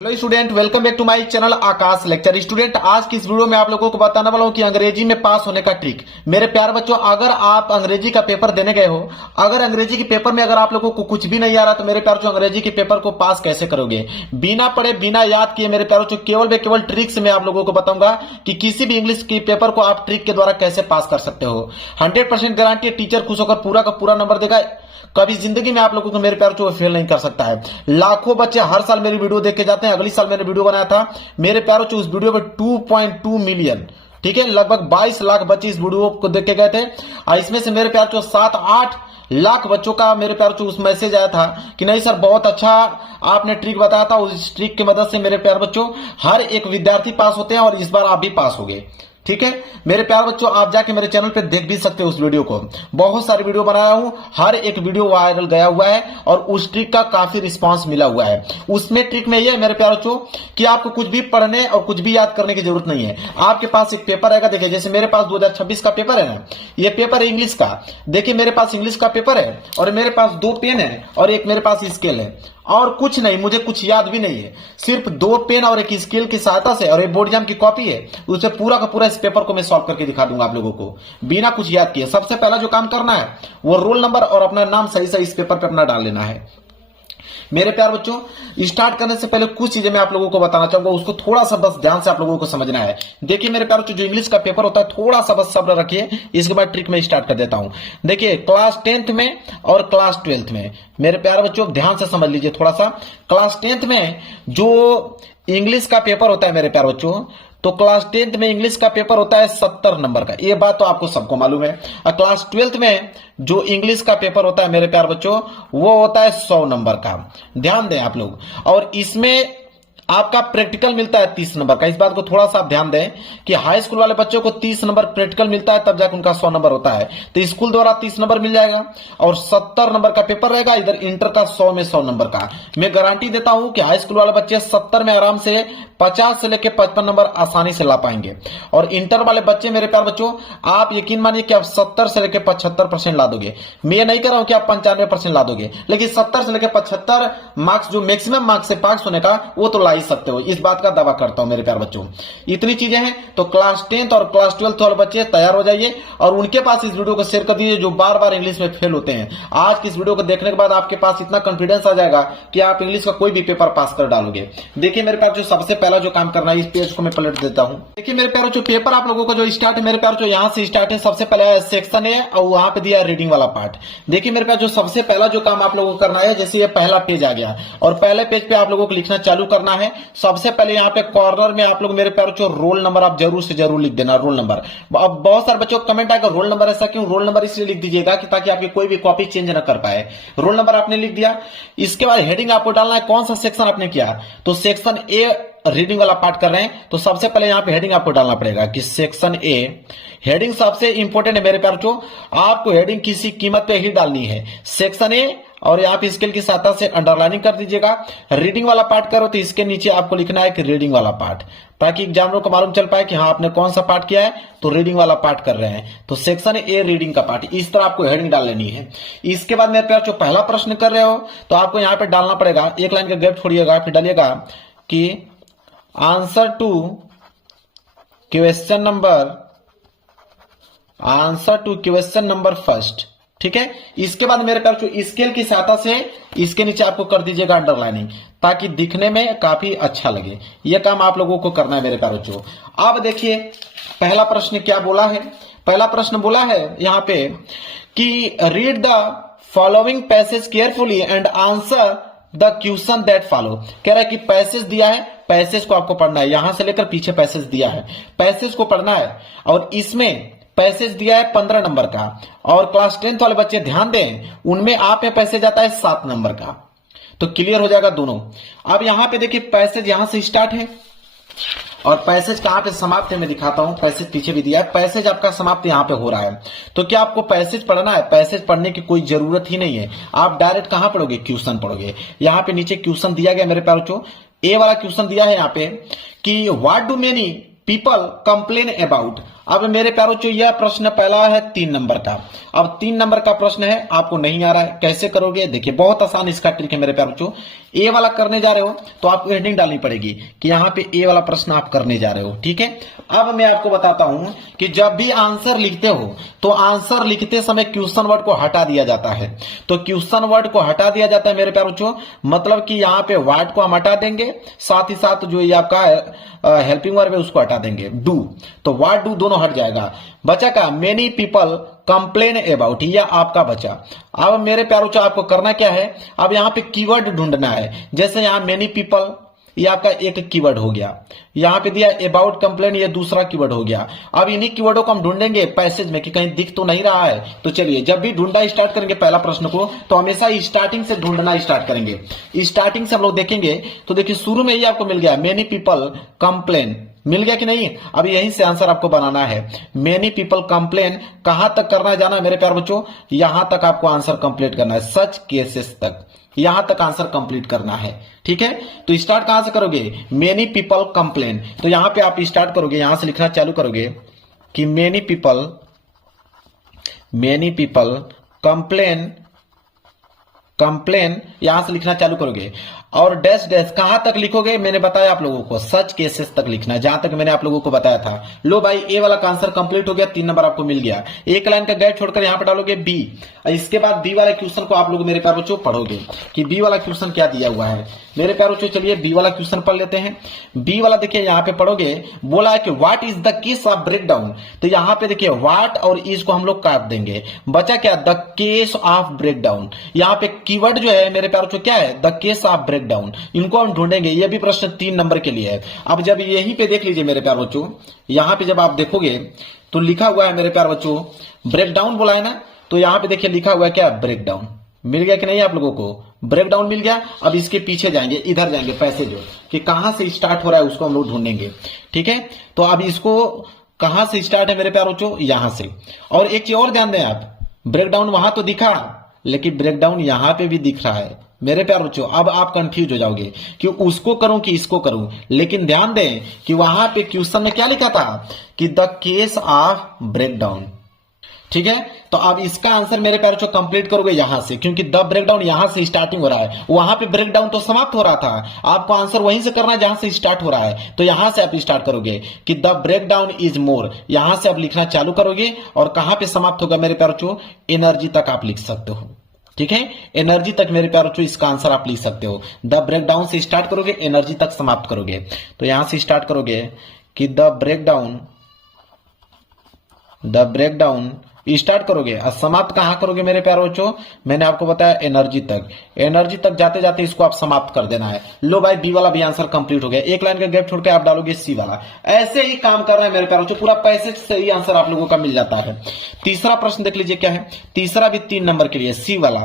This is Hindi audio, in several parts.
Hello student, welcome back to my channel Aakash lecture. Student, आज की इस वीडियो में आप लोगों को बताने वाला हूं कि अंग्रेजी में पास होने का ट्रिक। मेरे प्यारे बच्चों, अगर आप अंग्रेजी का पेपर देने गए हो, अगर अंग्रेजी के पेपर में अगर आप लोगों को कुछ भी नहीं आ रहा, तो मेरे प्यारे बच्चों अंग्रेजी के पेपर को पास कैसे करोगे बिना पढ़े बिना याद किए। मेरे प्यारे बच्चों, केवल ट्रिक्स में आप लोगों को बताऊंगा कि किसी भी इंग्लिश के पेपर को आप ट्रिक के द्वारा कैसे पास कर सकते हो। 100% गारंटी है, टीचर खुश होकर पूरा का पूरा नंबर देगा। कभी जिंदगी में आप लोगों को मेरे प्यार को फेल नहीं कर सकता है। लाखों बच्चे हर साल मेरी वीडियो देख के जाते हैं। अगली साल मैंने वीडियो बनाया था मेरे प्यारों, उस वीडियो में 2.2 मिलियन, ठीक है, लगभग 22 लाख बच्चे इस वीडियो को देख के गए थे। और इसमें से मेरे प्यार को 7-8 लाख बच्चों का मेरे प्यार को उस मैसेज आया था कि नहीं सर, बहुत अच्छा आपने ट्रिक बताया था। उस ट्रिक की मदद से मेरे प्यार बच्चों हर एक विद्यार्थी पास होते हैं और इस बार आप भी पास हो गए। ठीक है मेरे प्यार बच्चों, आप जाके मेरे चैनल पे देख भी सकते हो उस वीडियो को। बहुत सारी वीडियो बनाया हूं, हर एक वीडियो वायरल गया हुआ है और उस ट्रिक का काफी रिस्पांस मिला हुआ है। उसमें ट्रिक में यह है मेरे प्यार बच्चों कि आपको कुछ भी पढ़ने और कुछ भी याद करने की जरूरत नहीं है। आपके पास एक पेपर आएगा, देखिए जैसे मेरे पास 2026 का पेपर है ना, ये पेपर है इंग्लिश का। देखिए मेरे पास इंग्लिश का पेपर है और मेरे पास 2 पेन है और एक मेरे पास स्केल है और कुछ नहीं, मुझे कुछ याद भी नहीं है। सिर्फ 2 पेन और एक स्केल की सहायता से और एक बोर्ड एग्जाम की कॉपी है, उससे पूरा का पूरा इस पेपर को मैं सॉल्व करके दिखा दूंगा आप लोगों को बिना कुछ याद किए। सबसे पहला जो काम करना है वो रोल नंबर और अपना नाम सही सही इस पेपर पे अपना डाल लेना है। मेरे प्यार बच्चों, स्टार्ट करने से पहले कुछ चीजें मैं आप लोगों को बताना चाहूंगा, उसको थोड़ा सा बस ध्यान से आप लोगों को समझना है। देखिए मेरे प्यार बच्चों, जो इंग्लिश का पेपर होता है थोड़ा सा बस सब्र रखिए, इसके बाद ट्रिक में स्टार्ट कर देता हूं। देखिए क्लास 10th में और क्लास 12th में मेरे प्यार बच्चों ध्यान से समझ लीजिए थोड़ा सा। क्लास 10th में जो इंग्लिश का पेपर होता है मेरे प्यार बच्चों, तो क्लास 10th में इंग्लिश का पेपर होता है 70 नंबर का, ये बात तो आपको सबको मालूम है। और क्लास 12th में जो इंग्लिश का पेपर होता है मेरे प्यार बच्चों, वो होता है 100 नंबर का। ध्यान दें आप लोग। और इसमें आपका प्रैक्टिकल मिलता है 30 नंबर का। इस बात को थोड़ा सा आप ध्यान दें कि हाई स्कूल वाले बच्चों को 30 नंबर प्रैक्टिकल मिलता है, तब जाकर उनका 100 नंबर होता है। तो स्कूल द्वारा 30 नंबर मिल जाएगा और 70 नंबर का पेपर रहेगा। इधर इंटर का 100 में 100 नंबर का। मैं गारंटी देता हूं कि हाई स्कूल वाले बच्चे 70 में आराम से 50 से लेकर 55 नंबर आसानी से ला पाएंगे। और इंटर वाले बच्चे मेरे प्यार बच्चों, आप यकीन मानिए कि आप 70 से लेकर 75% ला दोगे। मैं ये नहीं कर रहा हूं कि आप 95% ला दोगे, लेकिन 70 से लेकर 75 मार्क्स जो मैक्सिमम मार्क्स से पास होने का, वो तो ला ही सकते हो। इस बात का दावा करता हूं मेरे प्यार बच्चों। इतनी चीजें हैं तो क्लास 10th और क्लास 12th वाले बच्चे तैयार हो जाइए और उनके पास इस वीडियो को शेयर कर दीजिए जो बार बार इंग्लिश में फेल होते हैं। आज की इस वीडियो को देखने के बाद आपके पास इतना कॉन्फिडेंस आ जाएगा कि आप इंग्लिश का कोई भी पेपर पास कर डालोगे। देखिए मेरे प्यार, जो सबसे पहला जो काम करना है, इस पेज को मैं पलट देता हूं। देखिए मेरे प्यार, जो पेपर आप लोगों को जो स्टार्ट है मेरे प्यार, जो यहां से स्टार्ट है, सबसे पहले सेक्शन है और वहां पे दिया है रीडिंग वाला पार्ट। देखिए मेरे प्यार, जो सबसे पहला जो काम आप लोगों को करना है, जैसे ये पहला पेज आ गया और पहले पेज पे आप लोगों को लिखना चालू करना है। सबसे पहले यहाँ पे कॉर्नर में आप लोग मेरे प्यार जो रोल नंबर आप जरूर से जरूर लिख देना, रोल नंबर। अब बहुत सारे बच्चों को कमेंट आएगा रोल नंबर ऐसा क्यों? रोल नंबर इसलिए लिख दीजिएगा कि ताकि आपकी कोई भी कॉपी चेंज ना कर पाए। रोल नंबर आपने लिख दिया। इसके बाद हेडिंग आपको डालना है, कौन सा सेक्शन आपने किया, तो सेक्शन ए रीडिंग वाला पार्ट कर रहे हैं, तो सबसे पहले यहां पे हेडिंग आपको डालना पड़ेगा कि सेक्शन ए। हेडिंग सबसे इंपॉर्टेंट है मेरे प्यार बच्चों, आपको हेडिंग किसी कीमत पे ही डालनी है। सेक्शन ए और आप स्केल की सहायता से अंडरलाइनिंग कर दीजिएगा। रीडिंग वाला पार्ट करो तो इसके नीचे आपको लिखना है कि रीडिंग वाला पार्ट, ताकि एग्जामिनर को मालूम चल पाए कि हाँ आपने कौन सा पार्ट किया है, तो रीडिंग वाला पार्ट कर रहे हैं। तो सेक्शन ए रीडिंग का पार्ट, इस तरह आपको हेडिंग डाल लेनी है। इसके बाद मेरे प्यार जो पहला प्रश्न कर रहे हो, तो आपको यहाँ पे डालना पड़ेगा, एक लाइन का गैप छोड़िएगा, फिर डालिएगा कि answer to question number first. ठीक है, इसके बाद मेरे प्यार जो स्केल की सहायता से इसके नीचे आपको कर दीजिएगा अंडरलाइनिंग, ताकि दिखने में काफी अच्छा लगे। यह काम आप लोगों को करना है मेरे प्यार बच्चों। अब देखिए पहला प्रश्न क्या बोला है। पहला प्रश्न बोला है यहां पे कि read the following passage carefully and answer the question that follow. कह रहा है कि पैसेज दिया है, पैसेज को आपको पढ़ना है, यहां से लेकर पीछे पैसेज दिया है, पैसेज को पढ़ना है। और इसमें पैसेज दिया है 15 नंबर का और क्लास 10th वाले बच्चे ध्यान दें, उनमें आप में पैसेज आता है 7 नंबर का, तो क्लियर हो जाएगा दोनों। अब यहां पे देखिए पैसेज यहां से स्टार्ट है और पैसेज कहां पे समाप्त है मैं दिखाता हूं। पैसेज पीछे भी दिया है, पैसेज आपका समाप्त यहां पे हो रहा है। तो क्या आपको पैसेज पढ़ना है? पैसेज पढ़ने की कोई जरूरत ही नहीं है, आप डायरेक्ट कहां पढ़ोगे? क्वेश्चन पढ़ोगे। यहां पे नीचे क्वेश्चन दिया गया मेरे प्यारों, ए वाला क्वेश्चन दिया है यहां पे कि what do many people complain about. अब मेरे प्यारों जो यह प्रश्न पहला है 3 नंबर का। अब 3 नंबर का प्रश्न है, आपको नहीं आ रहा है, कैसे करोगे? देखिए बहुत आसान इसका ट्रिक है मेरे प्यारों। ए वाला करने जा रहे हो तो आपको हेडिंग डालनी पड़ेगी कि यहाँ पे ए वाला प्रश्न आप करने जा रहे हो। ठीक है, अब मैं आपको बताता हूं कि जब भी आंसर लिखते हो तो आंसर लिखते समय क्वेश्चन वर्ड को हटा दिया जाता है। तो क्वेश्चन वर्ड को हटा दिया जाता है मेरे प्यारे बच्चों, मतलब कि यहाँ पे व्हाट को हम हटा देंगे, साथ ही साथ जो ये आपका हेल्पिंग वर्ब है उसको हटा देंगे, डू। तो व्हाट डू दोनों हट जाएगा। बचा का मेनी पीपल कंप्लेन अबाउट, यह आपका बचा। अब मेरे प्यारे बच्चों आपको करना क्या है, अब यहाँ पे कीवर्ड ढूंढना है। जैसे यहाँ मेनी पीपल ये आपका एक कीवर्ड हो गया, यहाँ पे दिया अबाउट कंप्लेन ये दूसरा कीवर्ड हो गया। अब इन्हीं कीवर्डों को हम ढूंढेंगे पैसेज में कि कहीं दिख तो नहीं रहा है। तो चलिए जब भी ढूंढना स्टार्ट करेंगे पहला प्रश्न को तो हमेशा स्टार्टिंग से ढूंढना स्टार्ट करेंगे। स्टार्टिंग से हम लोग देखेंगे तो देखिए शुरू में ही आपको मिल गया मेनी पीपल कंप्लेन, मिल गया कि नहीं। अब यहीं से आंसर आपको बनाना है। मेनी पीपल कंप्लेन कहां तक करना है जाना है मेरे प्यारे बच्चों, यहां तक आपको आंसर कंप्लीट करना है, सच केसेस तक, यहां तक आंसर कंप्लीट करना है। ठीक है, तो स्टार्ट कहां से करोगे, मेनी पीपल कंप्लेन। तो यहां पे आप स्टार्ट करोगे, यहां से लिखना चालू करोगे कि मेनी पीपल कंप्लेन, कंप्लेन यहां से लिखना चालू करोगे और डैश डैश कहां तक लिखोगे, मैंने बताया आप लोगों को सच केसेस तक लिखना है, जहां तक मैंने आप लोगों को बताया था। लो भाई ए वाला का आंसर कंप्लीट हो गया, 3 नंबर आपको मिल गया। एक लाइन का गैप छोड़कर यहां पर डालोगे बी, इसके बाद बी वाला क्वेश्चन को आप लोग मेरे प्यारे बच्चों पढ़ोगे कि बी वाला क्वेश्चन क्या दिया हुआ है। मेरे प्यारे बच्चों चलिए बी वाला क्वेश्चन पढ़ लेते हैं। बी वाला देखिए यहां पे पढ़ोगे, बोला है कि what is the case of break down. तो यहां पे देखिए व्हाट और इज को हम लोग काट देंगे, बचा क्या, the case of break down. यहां पे कीवर्ड जो है मेरे प्यारे बच्चों क्या है, the case of break down, इनको हम ढूंढेंगे। ये भी प्रश्न 3 नंबर के लिए है। अब जब यहीं पे देख लीजिए मेरे प्यारे बच्चों, यहां पे जब आप देखोगे तो लिखा हुआ है मेरे प्यारे बच्चों ब्रेक डाउन बोला है ना, तो यहां पे देखिए लिखा हुआ है क्या, ब्रेक डाउन। मिल गया कि नहीं आप लोगों को, ब्रेक डाउन मिल गया। अब इसके पीछे जाएंगे, इधर जाएंगे पैसेज कि कहां से स्टार्ट हो रहा है उसको हम लोग ढूंढेंगे। ठीक है, तो अब इसको कहां से स्टार्ट है मेरे प्यारे बच्चों, यहां से। और एक चीज और ध्यान दें आप, ब्रेक डाउन वहां तो दिखा लेकिन ब्रेक डाउन यहां पे भी दिख रहा है मेरे प्यारे बच्चों। अब आप कंफ्यूज हो जाओगे कि उसको करूं कि इसको करूं, लेकिन ध्यान दें कि वहां पे क्वेश्चन में क्या लिखा था कि the case of break down. ठीक है, तो अब इसका आंसर मेरे प्यारे बच्चों कंप्लीट करोगे यहां से, क्योंकि द ब्रेकडाउन यहां से स्टार्टिंग हो रहा है, वहां पे ब्रेकडाउन तो समाप्त हो रहा था, आपको आंसर वहीं से करना है जहां से स्टार्ट हो रहा है। तो यहां से आप स्टार्ट करोगे कि द ब्रेकडाउन इज मोर, यहां से आप लिखना चालू करोगे और कहां पे समाप्त होगा मेरे प्यारे बच्चों, एनर्जी तक आप लिख सकते हो। ठीक है, एनर्जी तक मेरे प्यारे बच्चों इसका आंसर आप लिख सकते हो। द ब्रेकडाउन से स्टार्ट करोगे, एनर्जी तक समाप्त करोगे। तो यहां से स्टार्ट करोगे कि द ब्रेकडाउन स्टार्ट करोगे और समाप्त कहां करोगे मेरे प्यारे बच्चों, मैंने आपको बताया एनर्जी तक। एनर्जी तक जाते जाते इसको आप समाप्त कर देना है। लो भाई बी वाला भी आंसर कंप्लीट हो गया। एक लाइन का गैप छोड़ के आप डालोगे सी वाला। ऐसे ही काम कर रहे हैं मेरे प्यारे बच्चों, पूरा पैसेज से ही आंसर आप लोगों का मिल जाता है। तीसरा प्रश्न देख लीजिए क्या है, तीसरा भी 3 नंबर के लिए, सी वाला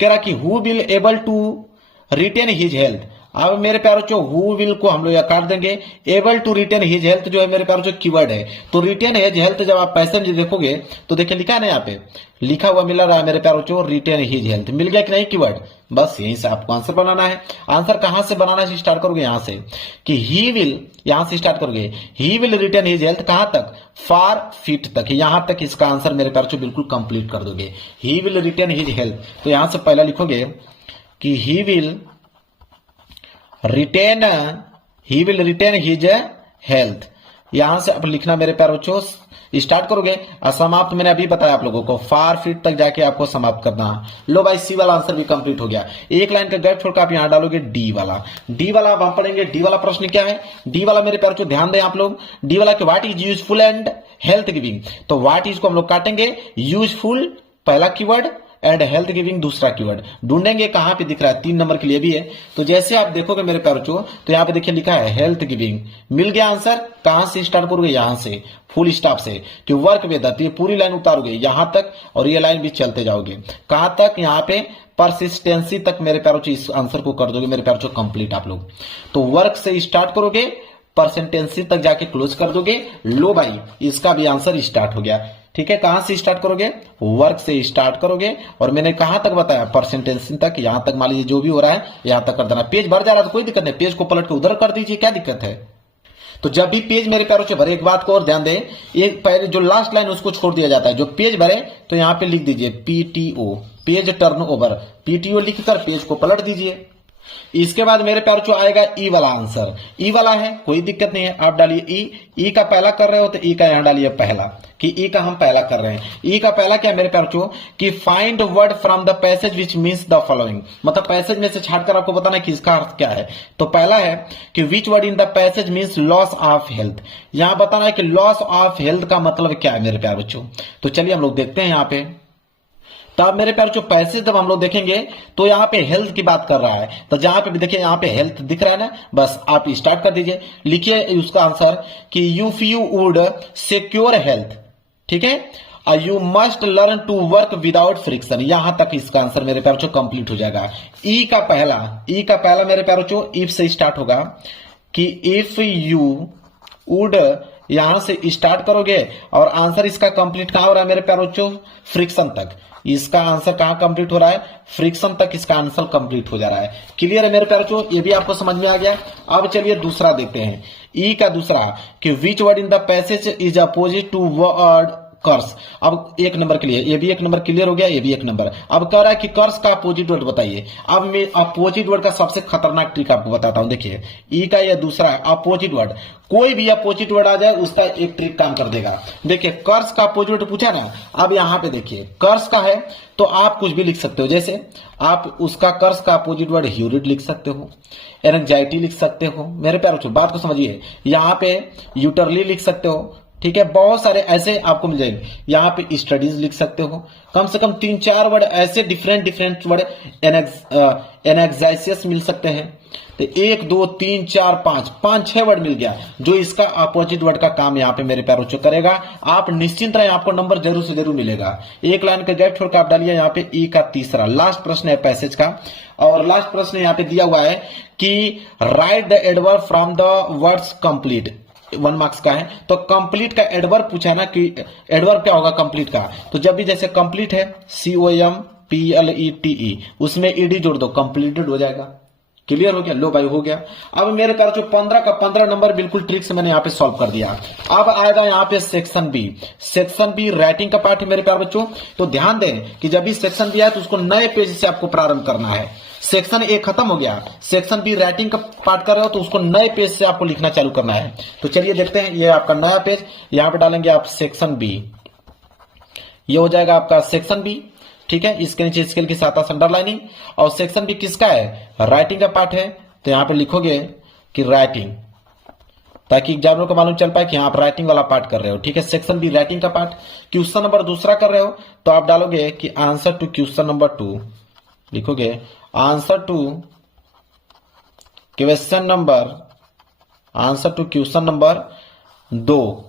कह रहा कि who will able to retain his health. अब मेरे प्यारे बच्चों हु विल को हम लोग काट देंगे, able to retain his health जो है मेरे प्यारे बच्चों कीवर्ड है। तो रिटेन हिज हेल्थ जब आप पैसे में देखोगे तो देखिए लिखा है ना, यहाँ पे लिखा हुआ मिल रहा है मेरे प्यारे बच्चों रिटेन हिज हेल्थ। मिल गया कि नहीं कीवर्ड, बस यहीं से आपको आंसर बनाना है। आंसर कहां से बनाना है, स्टार्ट करोगे यहां से कि ही विल, यहां से स्टार्ट करोगे he will retain his health, कहां तक, 4 फीट तक, यहां तक इसका आंसर मेरे प्यारे बच्चों बिल्कुल कंप्लीट कर दोगे। He will retain his health, तो यहां से पहला लिखोगे कि he will retain his health. यहां से आप लिखना मेरे प्यारे बच्चों स्टार्ट करोगे और समाप्त मैंने अभी बताया आप लोगों को 4 फीट तक जाके आपको समाप्त करना। लो भाई सी वाला आंसर भी कंप्लीट हो गया। एक लाइन का गैप छोड़कर आप यहां डालोगे डी वाला। डी वाला अब हम पढ़ेंगे, डी वाला प्रश्न क्या है। डी वाला मेरे प्यारे बच्चों ध्यान दें आप लोग, डी वाला कि what is useful and health giving. तो व्हाट इज को हम लोग काटेंगे, यूजफुल पहला कीवर्ड एंड हेल्थ गिविंग दूसरा कीवर्ड। ढूंढेंगे कहां पे दिख रहा है, 3 नंबर के लिए भी है। तो जैसे आप देखोगे मेरे प्यारे बच्चों तो यहां पे देखिए लिखा है हेल्थ गिविंग, मिल गया आंसर। कहां से स्टार्ट करोगे, यहां से फुल स्टॉप से कि वर्क विद, ये पूरी लाइन उतारोगे यहां तक और ये लाइन भी चलते जाओगे कहां तक, यहां पे परसिस्टेंसी तक मेरे प्यारे बच्चों इस आंसर को कर दोगे मेरे प्यारे बच्चों कंप्लीट आप लोग। तो वर्क से स्टार्ट करोगे, परसेंटेंसी तक जाके क्लोज कर दोगे। लो भाई इसका भी आंसर स्टार्ट हो गया। ठीक है, कहां से स्टार्ट करोगे, वर्क से स्टार्ट करोगे और मैंने कहां तक बताया, परसेंटेज तक। यहां तक मान लीजिए जो भी हो रहा है यहां तक कर देना। पेज भर जा रहा है तो कोई दिक्कत नहीं, पेज को पलट के उधर कर दीजिए, क्या दिक्कत है। तो जब भी पेज मेरे प्यारों से भरे, एक बात को और ध्यान दें, एक पहले जो लास्ट लाइन उसको छोड़ दिया जाता है। जो पेज भरे तो यहां पे लिख दीजिए PTO, page turn over, PTO लिखकर पेज को पलट दीजिए। इसके बाद मेरे प्यार बच्चों आएगा ई वाला आंसर। ई वाला है, कोई दिक्कत नहीं है, आप डालिए ई का पहला कर रहे हो तो ई का यहां डालिए पहला, कि ई का हम पहला कर रहे हैं। ई का पहला क्या मेरे प्यार बच्चों, कि find word from the passage which means the following, मतलब पैसेज में से छाटकर आपको बताना कि इसका अर्थ क्या है। तो पहला है कि which word in the passage means loss of health, यहां बताना है कि लॉस ऑफ हेल्थ का मतलब क्या है मेरे प्यार बच्चों। तो चलिए हम लोग देखते हैं यहाँ पे। तो आप मेरे प्यार जो पैसेज जब हम लोग देखेंगे तो यहाँ पे हेल्थ की बात कर रहा है, तो जहां पे भी देखिए यहाँ पे हेल्थ दिख रहा है ना, बस आप स्टार्ट कर दीजिए, लिखिए उसका आंसर कि यू वुड सिक्योर हेल्थ, ठीक है, you must learn to work without friction, यहां तक इसका आंसर मेरे प्यार कंप्लीट हो जाएगा। ई का पहला मेरे प्यार इफ से स्टार्ट होगा कि इफ यू वुड, यहां से स्टार्ट करोगे और आंसर इसका कंप्लीट कहां हो रहा है मेरे प्यार बच्चों, फ्रिक्शन तक। इसका आंसर कहां कंप्लीट हो रहा है, फ्रिक्शन तक इसका आंसर कंप्लीट हो जा रहा है। क्लियर है मेरे प्यार बच्चों, ये भी आपको समझ में आ गया। अब चलिए दूसरा देखते हैं, ई का दूसरा कि which word in the passage is opposite to word curse. अब एक नंबर के लिए, ये भी एक नंबर क्लियर हो गया, ये भी एक नंबर। अब कह रहा है कि कर्स का अपोजिट वर्ड बताइए। अब मैं अपोजिट वर्ड का सबसे खतरनाक ट्रिक आपको बताता हूं, देखिए ई का ये दूसरा अपोजिट वर्ड, कोई भी अपोजिट वर्ड आ जाए उसका एक ट्रिक काम कर देगा। देखिए कर्स का अपोजिट वर्ड पूछा ना, अब यहां पे देखिए कर्स का है तो आप कुछ भी लिख सकते हो, जैसे आप उसका कर्स का अपोजिट वर्ड ह्यूरिड लिख सकते हो, एंजाइटी लिख सकते हो। मेरे प्यारे बात को समझिए, यहां पे यूटरली लिख सकते हो, ठीक है, बहुत सारे ऐसे आपको मिल जाएंगे। यहाँ पे स्टडीज लिख सकते हो, कम से कम 3-4 वर्ड ऐसे डिफरेंट वर्ड, एनेक्साइसिस मिल सकते हैं। तो 1 2 3 4 5 6 वर्ड मिल गया जो इसका अपोजिट वर्ड का काम यहाँ पे मेरे प्यारों करेगा। आप निश्चिंत रहे, आपको नंबर जरूर से जरूर मिलेगा। एक लाइन का गैप छोड़कर आप डालिए यहाँ पे ई का तीसरा लास्ट प्रश्न है पैसेज का, और लास्ट प्रश्न यहाँ पे दिया हुआ है कि right the adverb from the words complete, 1 marks का है। तो कंप्लीट का एडवर्ब पूछा है ना, कि एडवर्ब क्या होगा कंप्लीट का, तो जब भी जैसे कंप्लीट है COMPLETE, उसमें ईडी जोड़ दो, कंप्लीटेड हो जाएगा। क्लियर हो गया, लो भाई हो गया। अब मेरे प्यार जो 15 का 15 नंबर बिल्कुल ट्रिक से मैंने यहाँ पे सॉल्व कर दिया। अब आएगा यहाँ पे सेक्शन बी राइटिंग का पार्ट है मेरे प्यार बच्चों। तो ध्यान दें कि जब भी सेक्शन बी आए तो उसको नए पेज से आपको प्रारंभ करना है। सेक्शन ए खत्म हो गया, सेक्शन बी राइटिंग का पार्ट कर रहे हो तो उसको नए पेज से आपको लिखना चालू करना है। तो चलिए देखते हैं, ये आपका नया पेज, यहां पे डालेंगे आप सेक्शन बी, ये हो जाएगा आपका सेक्शन बी, ठीक है। इसके नीचे स्केल की सहायता से अंडरलाइनिंग, और सेक्शन बी किसका है, राइटिंग का पार्ट है। तो यहां पे लिखोगे कि राइटिंग, ताकि एग्जामिनर को मालूम चल पाए कि आप राइटिंग वाला पार्ट कर रहे हो, ठीक है। सेक्शन बी राइटिंग का पार्ट। क्वेश्चन नंबर दूसरा कर रहे हो तो आप डालोगे कि आंसर टू क्वेश्चन नंबर 2, लिखोगे आंसर टू क्वेश्चन नंबर 2।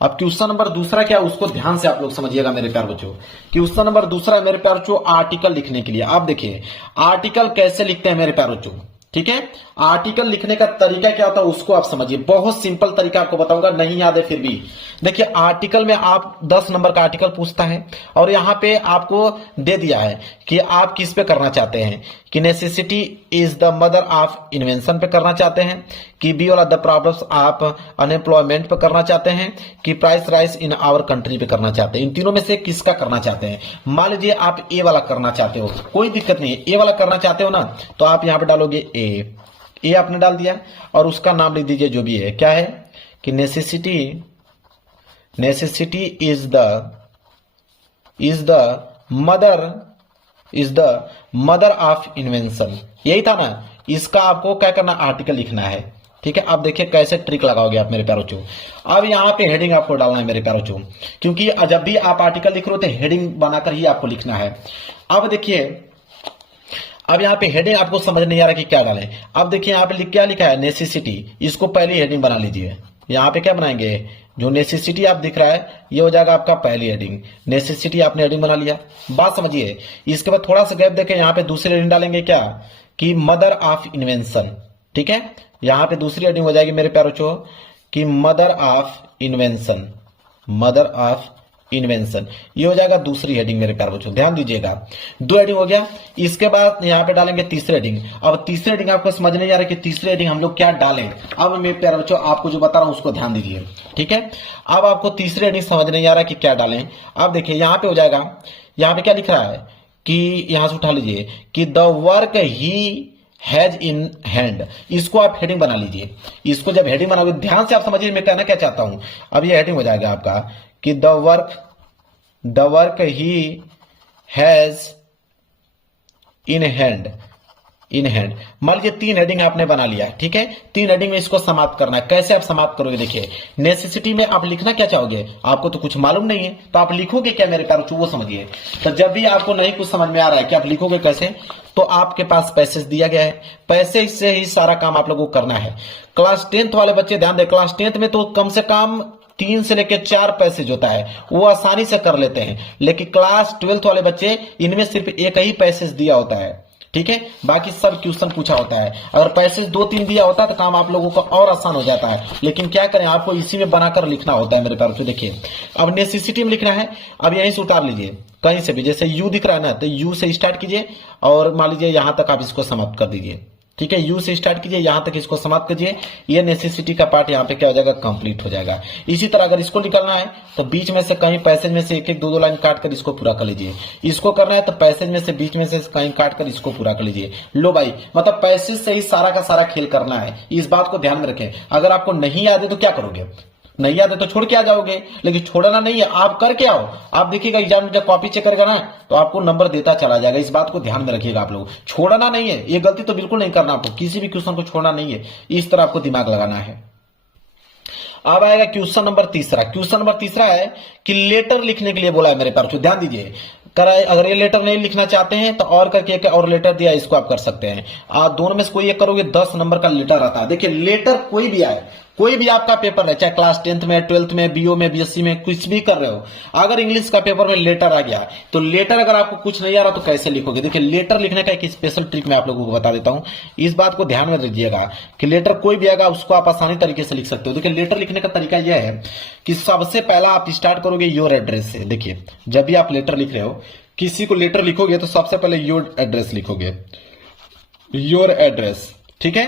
अब क्वेश्चन नंबर दूसरा क्या है उसको ध्यान से आप लोग समझिएगा मेरे प्यार बच्चों। क्वेश्चन नंबर दूसरा मेरे प्यार बच्चों आर्टिकल लिखने के लिए। आप देखिए आर्टिकल कैसे लिखते हैं मेरे प्यार बच्चों, ठीक है। आर्टिकल लिखने का तरीका क्या होता है उसको आप समझिए, बहुत सिंपल तरीका आपको बताऊंगा, नहीं याद है फिर भी। देखिए आर्टिकल में आप 10 नंबर का आर्टिकल पूछता है और यहां पे आपको दे दिया है कि आप किस पे करना चाहते हैं, कि necessity is the mother of invention पे करना चाहते हैं, कि बी वाला द प्रॉब्लम्स आप अनएम्प्लॉयमेंट पे करना चाहते हैं, कि price rise in our country पे करना चाहते हैं। इन तीनों में से किसका करना चाहते हैं। मान लीजिए आप ए वाला करना चाहते हो, कोई दिक्कत नहीं है, ए वाला करना चाहते हो ना, तो आप यहां पे डालोगे ए आपने डाल दिया और उसका नाम लिख दीजिए जो भी है, क्या है कि necessity is the mother of invention, यही था ना। इसका आपको क्या करना, आर्टिकल लिखना है, ठीक है। अब देखिए कैसे ट्रिक लगाओगे आप मेरे प्यारों चो। अब यहाँ पे हेडिंग आपको डालना है मेरे प्यारों चो, क्योंकि जब भी आप आर्टिकल लिख रहे हो तो हेडिंग बनाकर ही आपको लिखना है। अब देखिए, अब यहाँ पे हेडिंग आपको समझ नहीं आ रहा कि क्या डालें। अब देखिए यहाँ पे क्या लिखा है, नेसेसिटी, इसको पहली हेडिंग बना लीजिए। यहाँ पे क्या बनाएंगे, जो नेसेसिटी आप दिख रहा है ये हो जाएगा आपका पहली हेडिंग। नेसेसिटी आपने हेडिंग बना लिया, बात समझिए। इसके बाद थोड़ा सा गैप देके यहाँ पे दूसरी हेडिंग डालेंगे, क्या कि मदर ऑफ इन्वेंशन, ठीक है। यहाँ पे दूसरी हेडिंग हो जाएगी मेरे प्यारों चो कि मदर ऑफ इन्वेंशन, ये हो जाएगा दूसरी हेडिंग मेरे प्यारे बच्चों, ध्यान दीजिएगा। 2 हेडिंग हो गया। इसके बाद यहाँ पे डालेंगे तीसरी हेडिंग। अब तीसरी हेडिंग आपको समझ नहीं आ रहा कि तीसरी हेडिंग हम लोग क्या डालें। अब मेरे प्यारे बच्चों आपको जो बता रहा हूं उसको ध्यान दीजिए, ठीक है। अब आपको तीसरी हेडिंग समझ नहीं आ रहा कि क्या डालें। अब देखिए यहाँ पे हो जाएगा, यहाँ पे क्या लिख रहा है कि यहां से उठा लीजिए कि the work he has in hand, इसको आप हेडिंग बना लीजिए। इसको जब हेडिंग बनाओगे, ध्यान से आप समझिए मैं कहना क्या चाहता हूं। अब ये हेडिंग हो जाएगा आपका कि the work he has in hand, in hand. मान लीजिए 3 हेडिंग आपने बना लिया, ठीक है। 3 हेडिंग में इसको समाप्त करना है। कैसे आप समाप्त करोगे, देखिए नेसेसिटी में आप लिखना क्या चाहोगे, आपको तो कुछ मालूम नहीं है, तो आप लिखोगे क्या मेरे प्यारे बच्चों, वो समझिए। तो जब भी आपको नहीं कुछ समझ में आ रहा है कि आप लिखोगे कैसे, तो आपके पास पैसेज दिया गया है, पैसे से ही सारा काम आप लोगों को करना है। क्लास 10th वाले बच्चे ध्यान दें, क्लास 10th में तो कम से कम 3 से लेकर 4 पैसेज होता है, वो आसानी से कर लेते हैं। लेकिन क्लास 12th वाले बच्चे, इनमें सिर्फ एक ही पैसेज दिया होता है, ठीक है, बाकी सब क्वेश्चन पूछा होता है। अगर पैसेज 2-3 दिया होता है तो काम आप लोगों का और आसान हो जाता है, लेकिन क्या करें, आपको इसी में बनाकर लिखना होता है मेरे प्यारे। देखिए अब नेसेसिटी में लिखना है। अब यहीं से उतार लीजिए कहीं से भी, जैसे यू दिख रहा है ना, तो यू से स्टार्ट कीजिए और मान लीजिए यहां तक आप इसको समाप्त कर दीजिए, ठीक है। यू से स्टार्ट कीजिए, यहां तक इसको समाप्त कीजिए। ये नेसेसिटी का पार्ट यहां पे क्या हो जाएगा, कंप्लीट हो जाएगा। इसी तरह अगर इसको निकालना है तो बीच में से कहीं पैसेज में से 1-1, 2-2 लाइन काट कर इसको पूरा कर लीजिए। इसको करना है तो पैसेज में से बीच में से कहीं काट कर इसको पूरा कर लीजिए। लो भाई, मतलब पैसेज से ही सारा का सारा खेल करना है, इस बात को ध्यान में रखें। अगर आपको नहीं याद है तो क्या करोगे, नहीं याद है तो छोड़ के आ जाओगे, लेकिन छोड़ना नहीं है, आप करके आओ। आप देखिएगा एग्जाम में जब कॉपी चेक करेगा ना तो आपको नंबर देता चला जाएगा, इस बात को ध्यान में रखिएगा आप लोग। छोड़ना नहीं है, ये गलती तो बिल्कुल नहीं करना, आपको किसी भी क्वेश्चन को छोड़ना नहीं है, इस तरह आपको दिमाग लगाना है। अब आएगा क्वेश्चन नंबर 3। क्वेश्चन नंबर 3 है कि लेटर लिखने के लिए बोला है मेरे पास, ध्यान दीजिए। अगर ये लेटर नहीं लिखना चाहते हैं तो और करके एक और लेटर दिया, इसको आप कर सकते हैं। आप दोनों में से कोई एक करोगे, 10 नंबर का लेटर आता है। देखिए लेटर कोई भी आए, कोई भी आपका पेपर है, चाहे क्लास 10th में, 12th में, बीओ में, बीएससी में, कुछ भी कर रहे हो, अगर इंग्लिश का पेपर में लेटर आ गया तो लेटर अगर आपको कुछ नहीं आ रहा तो कैसे लिखोगे। देखिए लेटर लिखने का एक स्पेशल ट्रिक मैं आप लोगों को बता देता हूं, इस बात को ध्यान में रखिएगा कि लेटर कोई भी आएगा उसको आप आसानी तरीके से लिख सकते हो। देखिए लेटर लिखने का तरीका यह है कि सबसे पहला आप स्टार्ट करोगे योर एड्रेस से। देखिए जब भी आप लेटर लिख रहे हो, किसी को लेटर लिखोगे तो सबसे पहले योर एड्रेस लिखोगे, योर एड्रेस, ठीक है।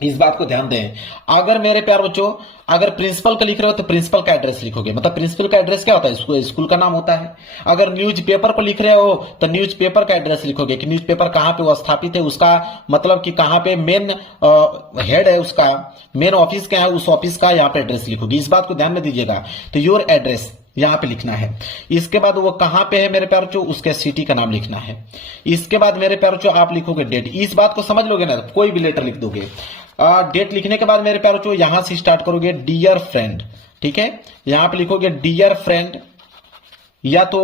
इस बात को ध्यान दें। अगर मेरे प्यार बच्चों, अगर प्रिंसिपल का लिख रहे हो तो प्रिंसिपल का एड्रेस लिखोगे, मतलब प्रिंसिपल का एड्रेस क्या होता है, स्कूल का नाम होता है। अगर न्यूज़पेपर पर लिख रहे हो तो न्यूज़पेपर का एड्रेस लिखोगे कि न्यूज़पेपर कहां पे वो स्थापित है, उसका मतलब कि कहां पे मेन हेड है, उसका मेन ऑफिस क्या है, उस ऑफिस का यहाँ पे एड्रेस लिखोगे। इस बात को ध्यान में दीजिएगा। तो योर एड्रेस यहां पे लिखना है। इसके बाद वो कहां पे है मेरे प्यार बच्चों, उसके सिटी का नाम लिखना है। इसके बाद मेरे प्यार बच्चों आप लिखोगे डेट। इस बात को समझ लोगे ना, कोई भी लेटर लिख दोगे। डेट लिखने के बाद मेरे प्यार बच्चों यहां से स्टार्ट करोगे डियर फ्रेंड, ठीक है। यहां पे लिखोगे डियर फ्रेंड, या तो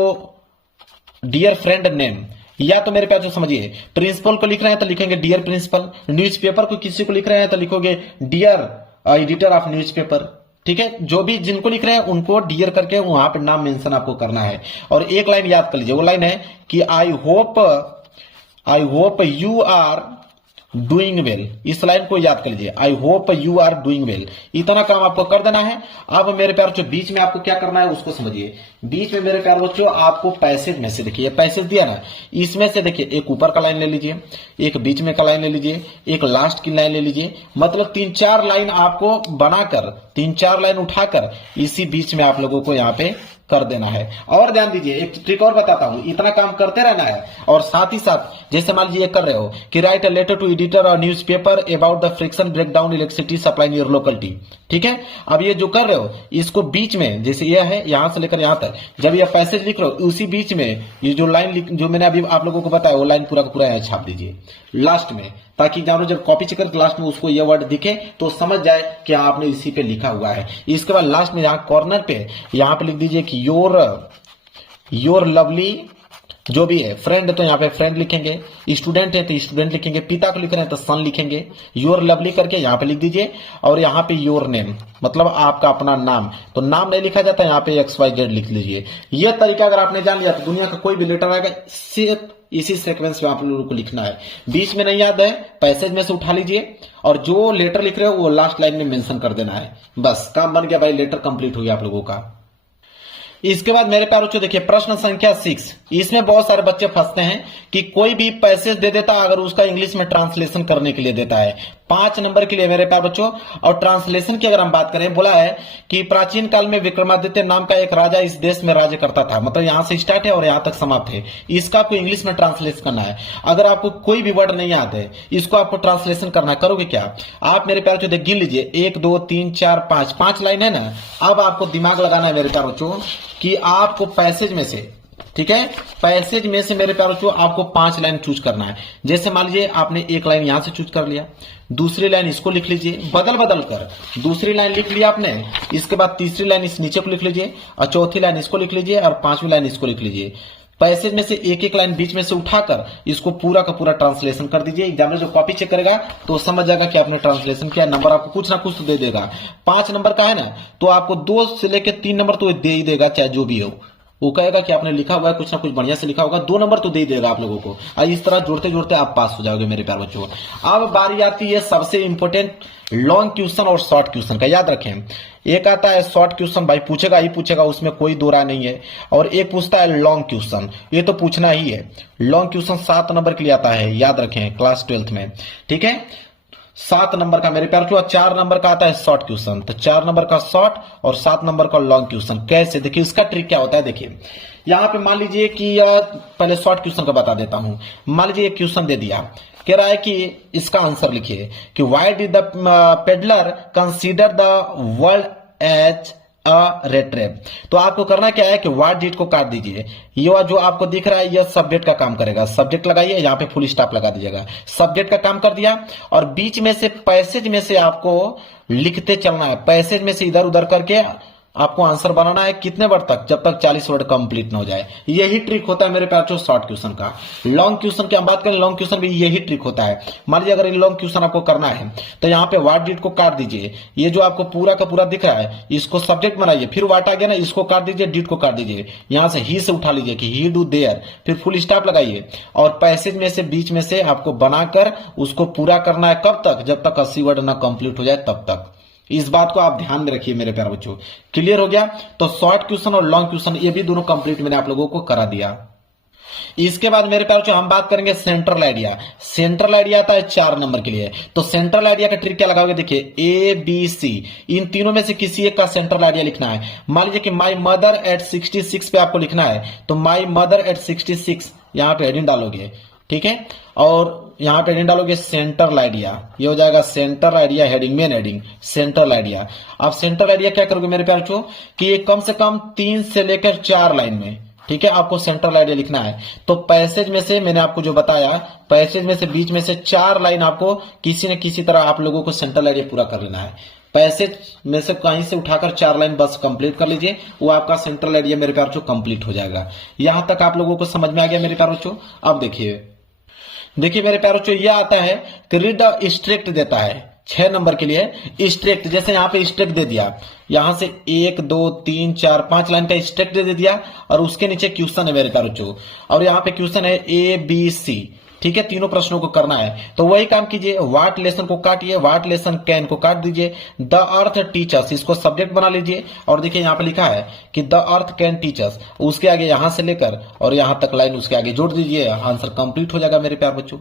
डियर फ्रेंड नेम, या तो मेरे प्यार बच्चों समझिए प्रिंसिपल को लिख रहे हैं तो लिखेंगे डियर प्रिंसिपल, न्यूज़पेपर को किसी को लिख रहे हैं तो लिखोगे डियर एडिटर ऑफ न्यूज़पेपर, ठीक है। जो भी जिनको लिख रहे हैं उनको डियर करके वहां पे नाम मेंशन आपको करना है। और एक लाइन याद कर लीजिए, वो लाइन है कि I hope you are doing well. इस लाइन को याद कर लीजिए, I hope you are doing well. इतना काम आपको कर देना है। अब मेरे प्यार बच्चों बीच में आपको क्या करना है उसको समझिए। बीच में मेरे प्यार बच्चों आपको पैसेज में से, देखिए पैसेज दिया ना, इसमें से देखिए एक ऊपर का लाइन ले लीजिए, एक बीच में का लाइन ले लीजिए, एक लास्ट की लाइन ले लीजिए। मतलब 3-4 लाइन आपको बनाकर, 3-4 लाइन उठाकर इसी बीच में आप लोगों को यहाँ पे कर देना है। और ध्यान दीजिए, एक ट्रिक और बताता हूं, इतना काम करते रहना है। और साथ ही साथ जैसे मान लीजिए कर रहे हो कि write a letter to editor और newspaper about the friction breakdown electricity supply in your locality, ठीक है। अब ये जो कर रहे हो इसको बीच में, जैसे ये है यहां से लेकर यहां तक, जब ये पैसेज लिख रहे हो उसी बीच में ये जो लाइन जो मैंने अभी आप लोगों को बताया वो लाइन पूरा का पूरा यहां छाप दीजिए लास्ट में, ताकि जब कॉपी चेक कर लास्ट में उसको ये वर्ड दिखे तो समझ जाए कि आपने इसी पे लिखा हुआ है। इसके बाद लास्ट में यहाँ कॉर्नर पे यहाँ पे लिख दीजिए कि योर लवली, जो भी है फ्रेंड तो यहाँ पे फ्रेंड लिखेंगे, स्टूडेंट है तो स्टूडेंट लिखेंगे, पिता को लिख रहे हैं तो सन लिखेंगे, योर लवली करके यहाँ पे लिख दीजिए। और यहाँ पे योर नेम मतलब आपका अपना नाम, तो नाम नहीं लिखा जाता, यहाँ पे XYZ लिख लीजिए। ये तरीका अगर आपने जान लिया तो दुनिया का कोई भी लेटर आएगा सिर्फ इसी सीक्वेंस में आप लोगों को लिखना है। बीच में नहीं याद है, पैसेज में से उठा लीजिए और जो लेटर लिख रहे हो वो लास्ट लाइन में मेंशन कर देना है। बस काम बन गया भाई, लेटर कंप्लीट हो गया आप लोगों का। इसके बाद मेरे प्यारे बच्चों देखिए प्रश्न संख्या 6, इसमें बहुत सारे बच्चे फंसते हैं कि कोई भी पैसेज दे देता अगर उसका इंग्लिश में ट्रांसलेशन करने के लिए देता है। 5 नंबर के लिए मेरे प्यारे बच्चों। और ट्रांसलेशन की अगर हम बात करें, बोला है कि प्राचीन काल में विक्रमादित्य नाम का एक राजा इस देश में राज्य करता था। मतलब यहां से स्टार्ट है और यहां तक समाप्त है। इसका आपको इंग्लिश में ट्रांसलेट करना है। अगर आपको कोई भी वर्ड नहीं याद है, इसको आपको ट्रांसलेशन करना है। करोगे क्या आप मेरे प्यारे बच्चों, गिन लीजिए 1 2 3 4 5, 5 लाइन है ना। अब आपको दिमाग लगाना है मेरे प्यारे बच्चों कि आपको पैसेज में से, ठीक है, पैसेज में से मेरे प्यारे बच्चों आपको 5 लाइन चूज करना है। जैसे मान लीजिए आपने एक लाइन यहां से चूज कर लिया, दूसरी लाइन इसको लिख लीजिए बदल बदल कर। दूसरी लाइन लिख लिया आपने, इसके बाद तीसरी लाइन इस नीचे को लिख लीजिए, और चौथी लाइन इसको लिख लीजिए, और 5वीं लाइन इसको लिख लीजिए। पैसेज में से एक एक लाइन बीच में से उठाकर इसको पूरा का पूरा ट्रांसलेशन कर दीजिए। एग्जामिनर जो कॉपी चेक करेगा तो समझ जाएगा कि आपने ट्रांसलेशन किया। नंबर आपको कुछ ना कुछ तो दे देगा। 5 नंबर का है ना, तो आपको 2 से लेकर 3 नंबर तो दे ही देगा, चाहे जो भी हो। वो कहेगा कि आपने लिखा हुआ है, कुछ ना कुछ बढ़िया से लिखा होगा, 2 नंबर तो दे ही देगा आप लोगों को। और इस तरह जोड़ते जोड़ते आप पास हो जाओगे मेरे प्यारे बच्चों। अब बारी आती है सबसे इंपॉर्टेंट लॉन्ग क्वेश्चन और शॉर्ट क्वेश्चन का। याद रखें, एक आता है शॉर्ट क्वेश्चन, भाई पूछेगा ही पूछेगा, उसमें कोई दो राय नहीं है। और एक पूछता है लॉन्ग क्वेश्चन, ये तो पूछना ही है। लॉन्ग क्वेश्चन 7 नंबर के लिए आता है, याद रखें, क्लास 12th में, ठीक है। 7 नंबर का मेरे प्यारे बच्चों। 4 नंबर का आता है शॉर्ट क्वेश्चन। तो 4 नंबर का शॉर्ट और 7 नंबर का लॉन्ग क्वेश्चन। कैसे, देखिए इसका ट्रिक क्या होता है। देखिए यहां पे मान लीजिए कि पहले शॉर्ट क्वेश्चन का बता देता हूं। मान लीजिए एक क्वेश्चन दे दिया, कह रहा है कि इसका आंसर लिखिए कि why did the peddler consider the world as a rat trap. तो आपको करना क्या है कि व्हाट डिड को काट दीजिए। ये जो आपको दिख रहा है यह सब्जेक्ट का काम करेगा। सब्जेक्ट लगाइए, यहां पे फुल स्टॉप लगा दीजिएगा। सब्जेक्ट का काम कर दिया, और बीच में से पैसेज में से आपको लिखते चलना है। पैसेज में से इधर उधर करके आपको आंसर बनाना है। कितने वर्ड तक, जब तक 40 वर्ड कंप्लीट ना हो जाए। यही ट्रिक होता है मेरे प्यारे शॉर्ट क्वेश्चन का। लॉन्ग क्वेश्चन की हम बात करें, लॉन्ग क्वेश्चन भी यही ट्रिक होता है। मान लीजिए अगर लॉन्ग क्वेश्चन आपको करना है तो यहाँ पे व्हाट डिड को काट दीजिए। ये जो आपको पूरा का पूरा दिख रहा है इसको सब्जेक्ट बनाइए, फिर व्हाट आ गया ना, इसको काट दीजिए, डिड को काट दीजिए। यहां से ही से उठा लीजिए कि ही डू देयर, फिर फुल स्टॉप लगाइए, और पैसेज में से बीच में से आपको बनाकर उसको पूरा करना है। कब तक, जब तक 80 वर्ड ना कंप्लीट हो जाए तब तक। इस बात को आप ध्यान में रखिए मेरे प्यारे बच्चों। क्लियर हो गया। तो शॉर्ट क्वेश्चन और लॉन्ग क्वेश्चन ये भी दोनों कंप्लीट मैंने आप लोगों को करा दिया। इसके बाद मेरे प्यारे बच्चों हम बात करेंगे सेंट्रल आइडिया। सेंट्रल आइडिया आता है 4 नंबर के लिए। तो सेंट्रल आइडिया का ट्रिक क्या लगाओगे, देखिए ए बी सी, इन तीनों में से किसी एक का सेंट्रल आइडिया लिखना है। मान लीजिए कि माई मदर एट 66 पे आपको लिखना है, तो माई मदर एट 66 यहां पे हेडिंग डालोगे, ठीक है। और यहां पे हेडिंग डालोगे सेंट्रल आइडिया, ये हो जाएगा central idea heading, main heading central idea. आप सेंट्रल आइडिया क्या करोगे मेरे प्यारे बच्चों कि ये कम से कम 3 से लेकर 4 लाइन में, ठीक है, आपको सेंट्रल आइडिया लिखना है। तो पैसेज में से मैंने आपको जो बताया, पैसेज में से बीच में से 4 लाइन आपको किसी न किसी तरह आप लोगों को सेंट्रल आइडिया पूरा कर लेना है। पैसेज में से कहीं से उठाकर 4 लाइन बस कंप्लीट कर लीजिए, वो आपका सेंट्रल आइडिया मेरे प्यारे बच्चों कंप्लीट हो जाएगा। यहां तक आप लोगों को समझ में आ गया मेरे प्यारे बच्चों। अब देखिए मेरे प्यारे बच्चों, यह आता है कि रीड स्ट्रिक्ट देता है 6 नंबर के लिए। स्ट्रिक्ट, जैसे यहाँ पे स्ट्रिक्ट दे दिया, यहां से 1 2 3 4 5 लाइन का स्ट्रिक्ट दे दिया, और उसके नीचे क्वेश्चन है मेरे प्यारे बच्चों, और यहाँ पे क्वेश्चन है ए बी सी, ठीक है, तीनों प्रश्नों को करना है। तो वही काम कीजिए, व्हाट लेसन को काटिए, व्हाट लेसन कैन को काट दीजिए, द अर्थ टीचर्स इसको सब्जेक्ट बना लीजिए, और देखिए यहाँ पे लिखा है कि द अर्थ कैन टीचर्स, उसके आगे यहां से लेकर और यहां तक लाइन उसके आगे जोड़ दीजिए, आंसर कंप्लीट हो जाएगा मेरे प्यारे बच्चों।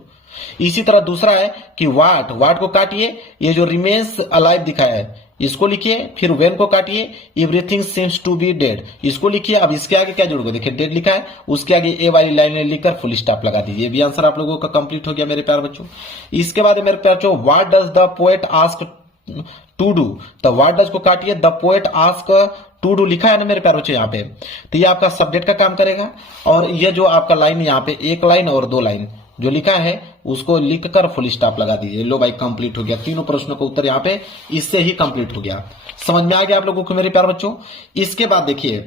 इसी तरह दूसरा है कि व्हाट को काटिए, ये जो रिमेन्स अलाइव दिखाया है इसको लिखिए, फिर वेन को काटिए, everything seems to be dead इसको लिखिए। अब इसके आगे क्या जोड़ोगे, देखिए डेड लिखा है, उसके आगे ए वाली लाइन लिखकर फुल स्टॉप लगा दीजिए। ये भी आंसर आप लोगों का कंप्लीट हो गया मेरे प्यारे बच्चों। इसके बाद मेरे प्यारे बच्चों, what does the poet ask to do, तो व्हाट डज को काटिए, the poet ask to do लिखा है ना मेरे प्यारे बच्चों यहाँ पे, तो ये आपका सब्जेक्ट का काम करेगा। और ये जो आपका लाइन यहाँ पे 1 लाइन और 2 लाइन जो लिखा है उसको लिखकर फुल स्टॉप लगा दीजिए। लो भाई कंप्लीट हो गया, तीनों प्रश्नों का उत्तर यहाँ पे इससे ही कंप्लीट हो गया। समझ में आ गया आप लोगों को मेरे प्यारे बच्चों। इसके बाद देखिए,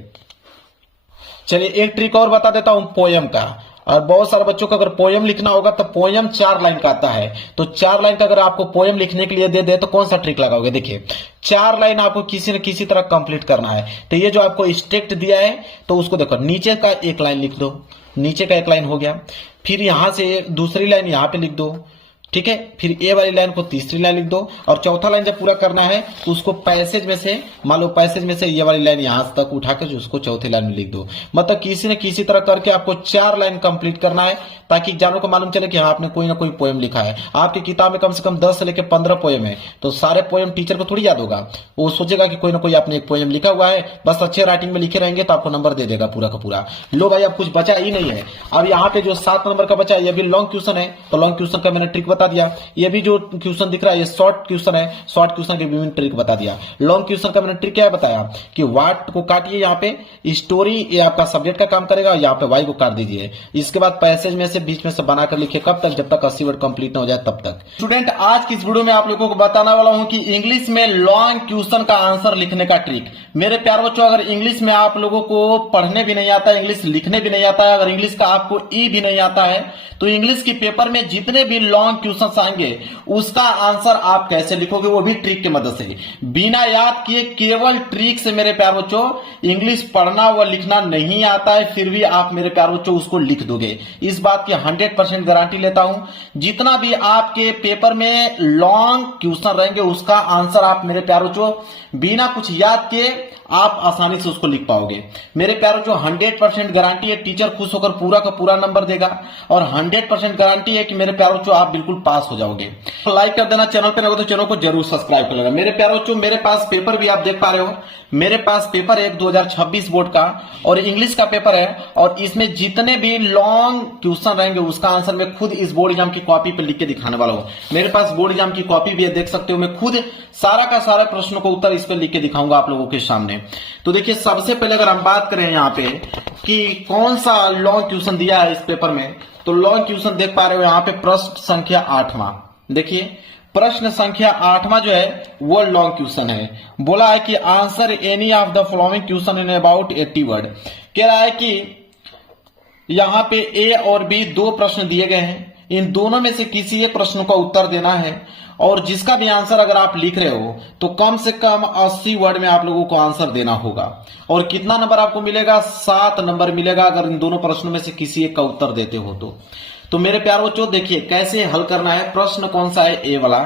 चलिए एक ट्रिक और बता देता हूं पोयम का। और बहुत सारे बच्चों को अगर पोयम लिखना होगा तो पोयम 4 लाइन का आता है, तो 4 लाइन का अगर आपको पोयम लिखने के लिए दे दे तो कौन सा ट्रिक लगाओगे। देखिए 4 लाइन आपको किसी न किसी तरह कंप्लीट करना है। तो ये जो आपको स्ट्रिक्ट दिया है तो उसको देखो, नीचे का 1 लाइन लिख दो, नीचे का 1 लाइन हो गया, फिर यहां से दूसरी लाइन यहां पे लिख दो, ठीक है। फिर ए वाली लाइन को तीसरी लाइन लिख दो और चौथा लाइन जब पूरा करना है तो उसको पैसेज में से, मान लो पैसेज में से ये वाली लाइन यहां तक उठाकर उसको चौथे लाइन में लिख दो। मतलब किसी न किसी तरह करके आपको 4 लाइन कंप्लीट करना है ताकि एग्जामिनर को मालूम चले कि हाँ आपने कोई ना कोई पोएम लिखा है। आपकी किताब में कम से कम 10 से लेकर 15 पोएम है, तो सारे पोएम टीचर को थोड़ी याद होगा। वो सोचेगा कि कोई ना कोई आपने एक पोएम लिखा हुआ है, बस अच्छे राइटिंग में लिखे रहेंगे तो आपको नंबर दे देगा पूरा का पूरा। लो भाई अब कुछ बचा ही नहीं है। अब यहाँ पे जो 7 नंबर का बचा है ये भी लॉन्ग क्वेश्चन है, तो लॉन्ग क्वेश्चन का मैंने ट्रिक बता दिया। ये भी जो क्वेश्चन दिख रहा है ये शॉर्ट क्वेश्चन है, शॉर्ट क्वेश्चन के भी ट्रिक बता दिया। लॉन्ग क्वेश्चन का मैंने ट्रिक क्या बताया कि वाट को काटिए, यहाँ पे स्टोरी ये आपका सब्जेक्ट का काम करेगा, यहाँ पे वाई को काट दीजिए। इसके बाद पैसेज में से बीच में से बनाकर लिखिए, कब तक, जब तक 80 वर्ड कंप्लीट ना हो जाए तब तक। स्टूडेंट आज की इस वीडियो में आप लोगों को बताने वाला हूं कि इंग्लिश में लॉन्ग क्वेश्चन का आंसर लिखने का ट्रिक। मेरे प्यारे बच्चों अगर इंग्लिश में आप लोगों को पढ़ने भी नहीं आता है, इंग्लिश लिखने भी नहीं आता है, अगर इंग्लिश का आपको ई भी नहीं आता है, तो इंग्लिश की पेपर में जितने भी लॉन्ग क्वेश्चंस आएंगे उसका आंसर आप कैसे लिखोगे, वो भी ट्रिक की मदद से, बिना याद किए केवल ट्रिक से। मेरे प्यारे बच्चों इंग्लिश पढ़ना व लिखना नहीं आता है फिर भी आप मेरे प्यारे बच्चों उसको लिख दोगे, इस बात की 100% गारंटी लेता हूं। जितना भी आपके पेपर में लॉन्ग क्वेश्चन रहेंगे उसका आंसर आप मेरे प्यारे बच्चों बिना कुछ याद किए आप आसानी से उसको लिख पाओगे। मेरे प्यारों जो 100% गारंटी है, टीचर खुश होकर पूरा का पूरा नंबर देगा और 100% गारंटी है कि मेरे प्यारों जो आप बिल्कुल पास हो जाओगे। तो लाइक कर देना, चैनल पे नए हो तो चैनल को जरूर सब्सक्राइब कर लेना। मेरे प्यारों जो मेरे पास पेपर भी आप देख पा रहे हो, मेरे पास पेपर है 2026 बोर्ड का और इंग्लिश का पेपर है, और इसमें जितने भी लॉन्ग क्वेश्चन रहेंगे उसका आंसर मैं खुद इस बोर्ड एग्जाम की कॉपी पर लिख के दिखाने वाला हूं। मेरे पास बोर्ड एग्जाम की कॉपी भी है, देख सकते हो। मैं खुद सारा का सारा प्रश्नों को उत्तर इस पर लिख के दिखाऊंगा आप लोगों के सामने। तो देखिए सबसे पहले अगर हम बात करें यहाँ पे कि कौन सा लॉन्ग क्वेश्चन दिया है इस पेपर में, तो लॉन्ग क्वेश्चन देख पा रहे हो यहाँ पे प्रश्न संख्या 8वां। देखिए प्रश्न संख्या 8वां जो है वो लॉन्ग क्वेश्चन है। बोला है कि answer any of the following question in about 80 word. कह रहा है कि यहाँ पे ए और बी 2 प्रश्न दिए गए हैं, इन दोनों में से किसी एक प्रश्न का उत्तर देना है और जिसका भी आंसर अगर आप लिख रहे हो तो कम से कम 80 वर्ड में आप लोगों को आंसर देना होगा। और कितना नंबर आपको मिलेगा, 7 नंबर मिलेगा अगर इन दोनों प्रश्नों में से किसी एक का उत्तर देते हो तो मेरे प्यारे बच्चों देखिए कैसे हल करना है। प्रश्न कौन सा है, ए वाला,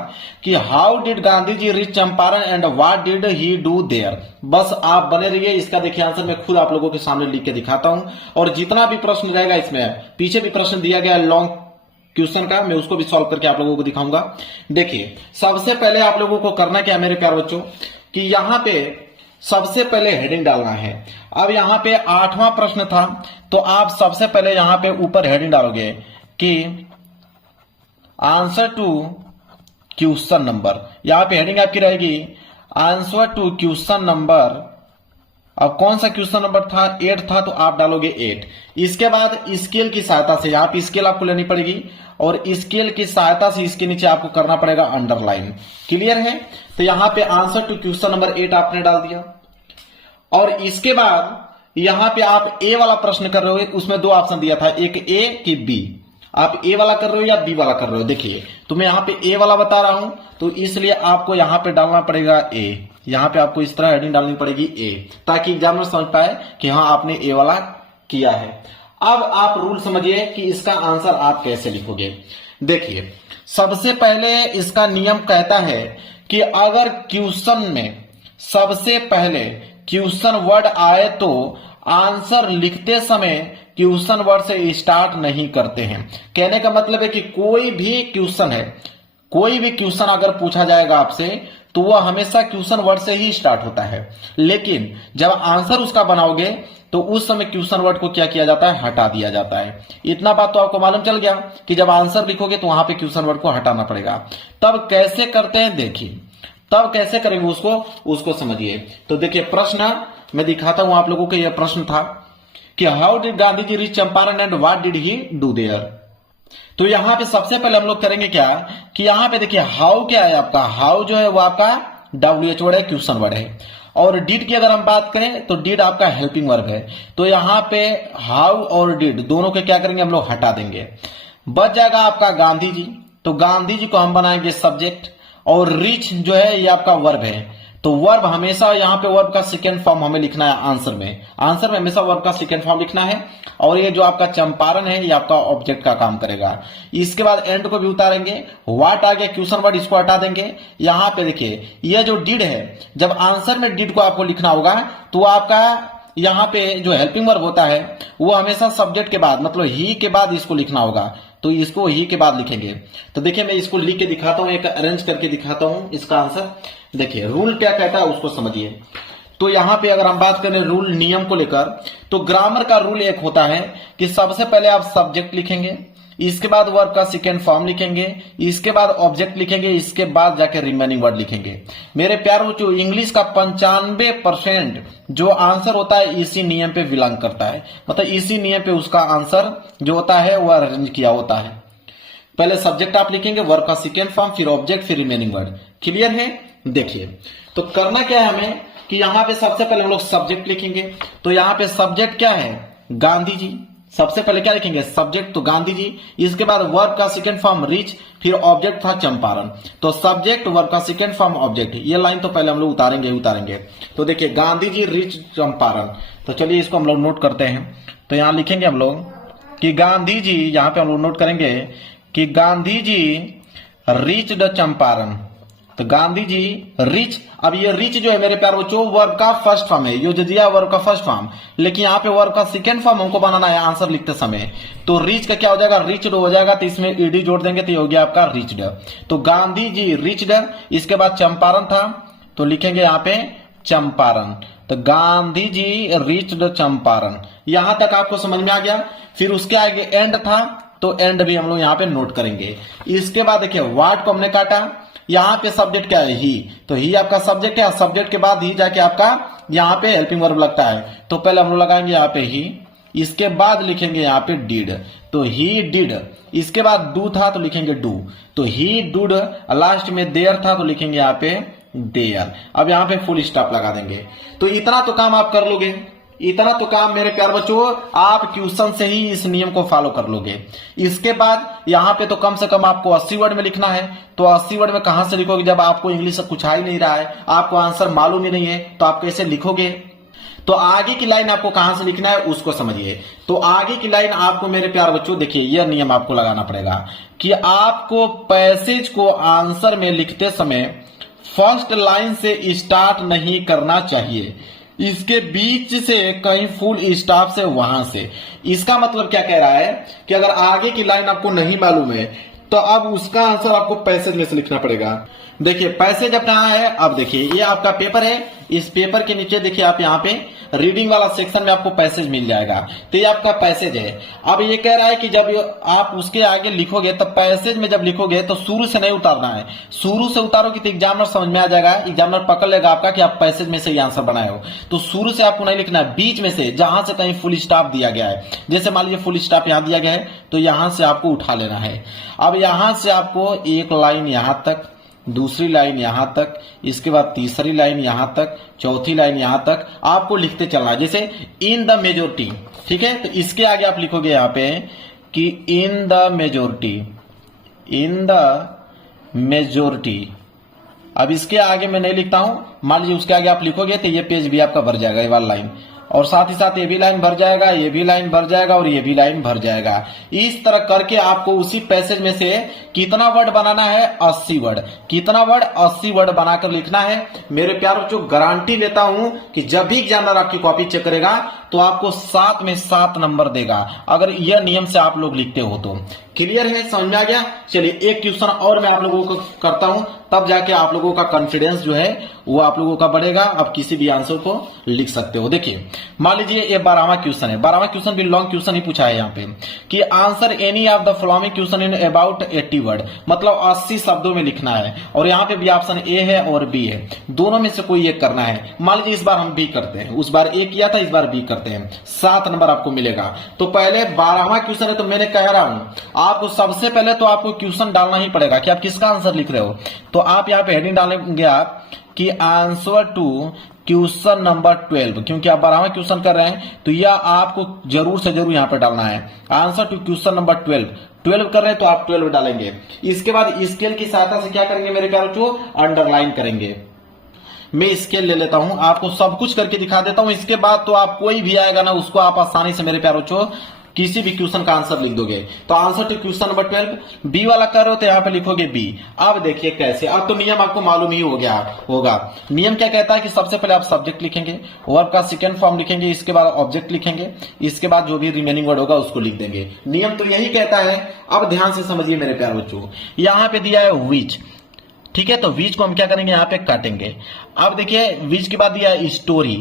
कि how did Gandhi ji reach Champaran and what did he do there. बस आप बने रहिए, इसका देखिए आंसर मैं खुद आप लोगों के सामने लिख के दिखाता हूं। और जितना भी प्रश्न रहेगा इसमें, पीछे भी प्रश्न दिया गया है लॉन्ग क्वेश्चन का, मैं उसको भी सॉल्व करके आप लोगों को दिखाऊंगा। देखिए सबसे पहले आप लोगों को करना क्या मेरे प्यारे बच्चों, कि यहां पे सबसे पहले हेडिंग डालना है। अब यहां पे 8वां प्रश्न था तो आप सबसे पहले यहां पे ऊपर हेडिंग डालोगे कि आंसर टू क्वेश्चन नंबर। यहां पे हेडिंग आपकी रहेगी आंसर टू क्वेश्चन नंबर। अब कौन सा क्वेश्चन नंबर था, 8 था, तो आप डालोगे 8। इसके बाद स्केल की सहायता से, यहाँ पे स्केल आपको लेनी पड़ेगी और स्केल की सहायता से इसके नीचे आपको करना पड़ेगा अंडरलाइन। क्लियर है? तो यहाँ पे आंसर टू क्वेश्चन नंबर 8 आपने डाल दिया। और इसके बाद यहाँ पे आप ए वाला प्रश्न कर रहे हो, उसमें 2 ऑप्शन दिया था, एक ए कि बी। आप ए वाला कर रहे हो या बी वाला कर रहे हो। देखिए तो मैं यहाँ पे ए वाला बता रहा हूं तो इसलिए आपको यहाँ पे डालना पड़ेगा ए। यहाँ पे आपको इस तरह हेडिंग डालनी पड़ेगी ए, ताकि एग्जामिनर समझ पाए कि हाँ आपने ए वाला किया है। अब आप रूल समझिए कि इसका आंसर आप कैसे लिखोगे। देखिए सबसे पहले इसका नियम कहता है कि अगर क्वेश्चन में सबसे पहले क्वेश्चन वर्ड आए तो आंसर लिखते समय क्वेश्चन वर्ड से स्टार्ट नहीं करते हैं। कहने का मतलब है कि कोई भी क्वेश्चन है, कोई भी क्वेश्चन अगर पूछा जाएगा आपसे तो वह हमेशा क्वेश्चन वर्ड से ही स्टार्ट होता है, लेकिन जब आंसर उसका बनाओगे तो उस समय क्वेश्चन वर्ड को क्या किया जाता है, हटा दिया जाता है। इतना बात तो आपको मालूम चल गया कि जब आंसर लिखोगे तो वहां पे क्वेश्चन वर्ड को हटाना पड़ेगा। तब कैसे करते हैं देखिए, तब कैसे करेंगे उसको समझिए। तो देखिए प्रश्न मैं दिखाता हूं आप लोगों को। यह प्रश्न था कि how did Gandhi ji reach Champaran and what did he do there. तो यहां पे सबसे पहले हम लोग करेंगे क्या कि यहां पे देखिए हाउ क्या है आपका, हाउ जो है वो आपका WH वर्ड है, क्वेश्चन वर्ड है। और डिड की अगर हम बात करें तो डिड आपका हेल्पिंग वर्ब है। तो यहां पे हाउ और डिड दोनों के क्या करेंगे हम लोग, हटा देंगे। बच जाएगा आपका गांधी जी, तो गांधी जी को हम बनाएंगे सब्जेक्ट और रीच जो है ये आपका वर्ब है। तो वर्ब हमेशा यहाँ पे वर्ब का सेकेंड फॉर्म हमें लिखना है आंसर में हमेशा वर्ब का सेकेंड फॉर्म लिखना है। और ये जो आपका चंपारण है ये आपका ऑब्जेक्ट का काम करेगा। इसके बाद एंड को भी उतारेंगे, व्हाट आ गया क्वेश्चन वर्ड, इसको हटा देंगे। यहाँ पे देखिए ये जो डिड है, जब आंसर में डिड को आपको लिखना होगा तो आपका यहाँ पे जो हेल्पिंग वर्ब होता है वो हमेशा सब्जेक्ट के बाद, मतलब ही के बाद इसको लिखना होगा, तो इसको ही के बाद लिखेंगे। तो देखिए मैं इसको लिख के दिखाता हूं, एक अरेंज करके दिखाता हूं इसका आंसर। देखिए रूल क्या कहता है उसको समझिए। तो यहां पे अगर हम बात करें रूल नियम को लेकर, तो ग्रामर का रूल एक होता है कि सबसे पहले आप सब्जेक्ट लिखेंगे, इसके बाद वर्ब का सेकेंड फॉर्म लिखेंगे, इसके बाद ऑब्जेक्ट लिखेंगे, इसके बाद जाके रिमेनिंग वर्ड लिखेंगे। मेरे प्यारों जो इंग्लिश का 95% जो आंसर होता है इसी नियम पे बिलोंग करता है, मतलब इसी नियम पे उसका आंसर जो होता है वह अरेंज किया होता है। पहले सब्जेक्ट आप लिखेंगे, वर्ब का सेकेंड फॉर्म, फिर ऑब्जेक्ट, फिर रिमेनिंग वर्ड। क्लियर है? देखिए तो करना क्या है हमें कि यहां पे सबसे पहले हम लोग सब्जेक्ट लिखेंगे। तो यहां पे सब्जेक्ट क्या है? गांधी जी। सबसे पहले क्या लिखेंगे? सब्जेक्ट, तो गांधी जी। इसके बाद वर्ब का सेकेंड फॉर्म रिच, फिर ऑब्जेक्ट था चंपारण। तो सब्जेक्ट, वर्ब का सेकेंड फॉर्म, ऑब्जेक्ट, ये लाइन तो पहले हम लोग उतारेंगे। तो देखिए गांधी जी रिच चंपारण। तो चलिए इसको हम लोग नोट करते हैं। तो यहां लिखेंगे हम लोग कि गांधी जी, यहां पे हम लोग नोट करेंगे कि गांधी जी रीच्ड चंपारण। तो गांधी जी रिच, अब ये रिच जो है मेरे प्यार बच्चों वर्ब का फर्स्ट फॉर्म है, ये जो दिया वर्ब का फर्स्ट फॉर्म, लेकिन यहाँ पे वर्ब का सेकेंड फॉर्म हमको बनाना है आंसर लिखते समय। तो रिच का क्या हो जाएगा? रिच्ड हो जाएगा, तो इसमें ईडी जोड़ देंगे तो ये हो गया आपका रिच्ड। तो गांधी जी रिच्ड, इसके बाद चंपारण था तो लिखेंगे यहाँ पे चंपारण। तो गांधी जी रिच्ड चंपारण, यहां तक आपको समझ में आ गया। फिर उसके आगे एंड था तो एंड भी हम लोग यहाँ पे नोट करेंगे। इसके बाद देखिए व्हाट को हमने काटा, यहाँ पे सब्जेक्ट क्या है? ही। तो ही आपका सब्जेक्ट है, सब्जेक्ट के बाद ही जाके आपका यहाँ पे हेल्पिंग वर्ब लगता है। तो पहले हम लोग लगाएंगे यहाँ पे ही, इसके बाद लिखेंगे यहाँ पे डिड, तो ही डिड। इसके बाद डू था तो लिखेंगे डू, तो ही डूड। लास्ट में देयर था तो लिखेंगे यहाँ पे देयर। अब यहाँ पे फुल स्टॉप लगा देंगे। तो इतना तो काम आप कर लोगे, इतना तो काम मेरे प्यार बच्चों आप ट्यूशन से ही इस नियम को फॉलो कर लोगे। इसके बाद यहाँ पे तो कम से कम आपको 80 वर्ड में लिखना है। तो 80 वर्ड में कहां से लिखोगे जब आपको इंग्लिश कुछ आ ही नहीं रहा है, आपको आंसर मालूम ही नहीं है, तो आप कैसे लिखोगे? तो आगे की लाइन आपको कहां से लिखना है उसको समझिए। तो आगे की लाइन आपको मेरे प्यार बच्चों देखिए यह नियम आपको लगाना पड़ेगा कि आपको पैसेज को आंसर में लिखते समय फर्स्ट लाइन से स्टार्ट नहीं करना चाहिए, इसके बीच से कहीं फुल स्टॉप से वहां से। इसका मतलब क्या कह रहा है कि अगर आगे की लाइन आपको नहीं मालूम है तो अब उसका आंसर आपको पैसेज में से लिखना पड़ेगा। देखिए पैसेज अब कहाँ है? अब देखिए ये आपका पेपर है, इस पेपर के नीचे देखिए आप यहाँ पे रीडिंग वाला सेक्शन में आपको पैसेज मिल जाएगा। तो ये आपका पैसेज है। अब ये कह रहा है कि जब आप उसके आगे लिखोगे तो पैसेज में जब लिखोगे तो शुरू से नहीं उतारना है। शुरू से उतारोगे तो एग्जामिनर समझ में आ जाएगा, एग्जामिनर पकड़ लेगा आपका कि आप पैसेज में से ही आंसर बनाए हो। तो शुरू से आपको नहीं लिखना है, बीच में से जहां से कहीं फुल स्टॉप दिया गया है। जैसे मान लीजिए फुल स्टॉप यहां दिया गया है तो यहां से आपको उठा लेना है। अब यहां से आपको एक लाइन यहां तक, दूसरी लाइन यहां तक, इसके बाद तीसरी लाइन यहां तक, चौथी लाइन यहां तक आपको लिखते चलना है। जैसे इन द मेजोरिटी, ठीक है? तो इसके आगे आप लिखोगे यहां पे कि in the majority, in the majority. अब इसके आगे मैं नहीं लिखता हूं, मान लीजिए उसके आगे आप लिखोगे तो ये पेज भी आपका भर जाएगा, ये वाला लाइन, और साथ ही साथ ये भी लाइन भर जाएगा, ये भी लाइन भर जाएगा और ये भी लाइन भर जाएगा। इस तरह करके आपको उसी पैसेज में से कितना वर्ड बनाना है? 80 वर्ड। कितना वर्ड? 80 वर्ड बनाकर लिखना है। मेरे प्यार बच्चों गारंटी लेता हूं कि जब भी एग्जामिनर आपकी कॉपी चेक करेगा तो आपको 7 में 7 नंबर देगा, अगर यह नियम से आप लोग लिखते हो तो। क्लियर है? समझ में आ गया? चलिए एक क्वेश्चन और मैं आप लोगों को करता हूं, तब जाके आप लोगों का कॉन्फिडेंस जो है वो आप लोगों का बढ़ेगा, आप किसी भी आंसर को लिख सकते हो। देखिए मान लीजिए ये 12वां क्वेश्चन है, 12वां क्वेश्चन भी लॉन्ग क्वेश्चन ही पूछा है यहाँ पे कि answer any of the following question in about 80 word, मतलब 80 शब्दों में लिखना है। और यहाँ पे भी ऑप्शन ए है और बी है, दोनों में से कोई एक करना है। मान लीजिए इस बार हम बी करते हैं, उस बार ए किया था, इस बार बी करते हैं, 7 नंबर आपको मिलेगा। तो पहले 12वां क्वेश्चन है, तो मैंने कह रहा हूं आपको सबसे पहले तो आपको क्वेश्चन डालना ही पड़ेगा कि आप किसका आंसर लिख रहे हो। तो आप यहाँ पे हेडिंग डालेंगे आप कि आंसर टू क्वेश्चन नंबर 12, क्योंकि आप 12वां क्वेश्चन कर रहे हैं तो यह आपको जरूर से जरूर यहां पर डालना है। आंसर टू क्वेश्चन नंबर 12 कर रहे हैं तो आप 12 डालेंगे। इसके बाद स्केल की सहायता से क्या करेंगे मेरे प्यारे बच्चों? अंडरलाइन करेंगे। मैं स्केल ले लेता हूं, आपको सब कुछ करके दिखा देता हूं। इसके बाद तो आप कोई भी आएगा ना उसको आप आसानी से मेरे प्यारे बच्चों किसी भी क्वेश्चन का आंसर लिख दोगे। तो answer to question number 12 B वाला कर रहे हो तो यहाँ पे लिखोगे बी। अब देखिए कैसे, अब तो नियम आपको मालूम ही हो गया होगा। नियम क्या कहता है कि सबसे पहले आप सब्जेक्ट लिखेंगे, वर्ब का सेकंड फॉर्म लिखेंगे, इसके बाद ऑब्जेक्ट लिखेंगे, इसके बाद जो भी रिमेनिंग वर्ड होगा उसको लिख देंगे। नियम तो यही कहता है। अब ध्यान से समझिए मेरे प्यारे बच्चों, यहाँ पे दिया है विच, ठीक है, तो विच को हम क्या करेंगे यहाँ पे काटेंगे। अब देखिए विच के बाद दिया है स्टोरी,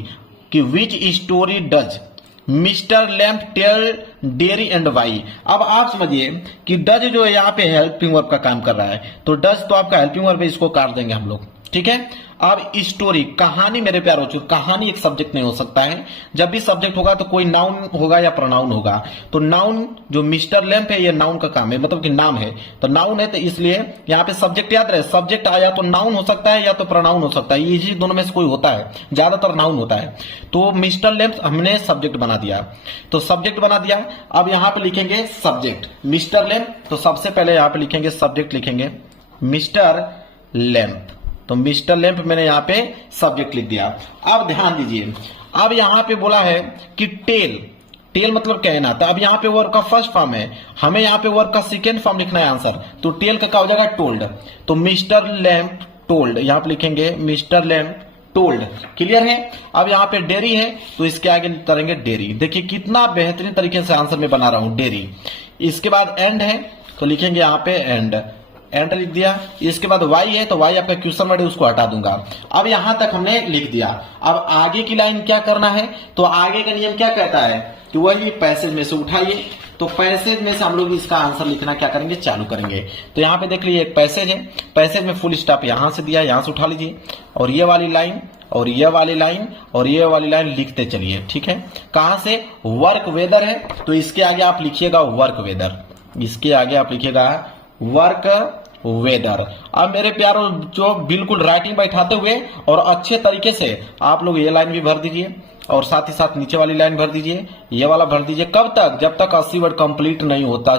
कि which story does mister Lamb tell Derry and why. अब आप समझिए कि डज जो है यहाँ पे हेल्पिंग वर्ब का काम कर रहा है, तो डज तो आपका हेल्पिंग वर्ब है, इसको काट देंगे हम लोग, ठीक है। अब स्टोरी कहानी मेरे प्यारे बच्चों, कहानी एक सब्जेक्ट नहीं हो सकता है। जब भी सब्जेक्ट होगा तो कोई नाउन होगा या प्रोनाउन होगा। तो नाउन जो मिस्टर लैम्प है ये नाउन का काम है, मतलब कि नाम है, तो नाउन है, तो इसलिए यहाँ पे सब्जेक्ट याद रहे, सब्जेक्ट आया तो नाउन हो सकता है या तो प्रोनाउन हो सकता है, इसी दोनों में से कोई होता है, ज्यादातर नाउन होता है। तो मिस्टर लैम्प हमने सब्जेक्ट बना दिया, तो सब्जेक्ट बना दिया। अब यहाँ पे लिखेंगे सब्जेक्ट मिस्टर लैम्प, तो सबसे पहले यहाँ पे लिखेंगे सब्जेक्ट, लिखेंगे मिस्टर लैम्प, तो मिस्टर लैम्प मैंने यहाँ पे सब्जेक्ट लिख दिया। अब ध्यान दीजिए, अब यहाँ पे बोला है कि टेल, टेल मतलब कहना, तो अब यहाँ पे वर्ब का फर्स्ट फॉर्म है, हमें यहाँ पे वर्ब का सेकेंड फॉर्म लिखना है आंसर, तो टेल का क्या हो जाएगा टोल्ड, तो मिस्टर लैम्प टोल्ड, यहाँ पे लिखेंगे मिस्टर लैम्प टोल्ड। क्लियर है। अब यहाँ पे डेरी है तो इसके आगे करेंगे डेरी। देखिए कितना बेहतरीन तरीके से आंसर में बना रहा हूं, डेरी। इसके बाद एंड है तो लिखेंगे यहाँ पे एंड, एंड लिख दिया। इसके बाद वाई है तो वाई आपका क्वेश्चन वर्ड है, उसको हटा दूंगा। अब यहां तक हमने लिख दिया। अब आगे की लाइन क्या करना है, तो आगे का नियम क्या कहता है कि वही पैसेज में से उठाइए, तो पैसेज में से हम लोग इसका आंसर लिखना क्या करेंगे, चालू करेंगे। तो यहाँ पे देख लीजिए एक पैसेज है, पैसेज में फुल स्टॉप यहां से दिया, यहां से उठा लीजिए, और ये वाली लाइन और ये वाली लाइन और ये वाली लाइन लिखते चलिए, ठीक है। कहां से, वर्क वेदर है तो इसके आगे आप लिखिएगा वर्क वेदर, इसके आगे आप लिखिएगा वर्क वेदर। अब मेरे प्यारों जो बिल्कुल राइटिंग बैठाते हुए और अच्छे तरीके से आप लोग ये लाइन भी भर दीजिए और साथ ही साथ नीचे वाली लाइन भर दीजिए, ये वाला भर दीजिए। कब तक, जब तक 80 वर्ड कंप्लीट नहीं होता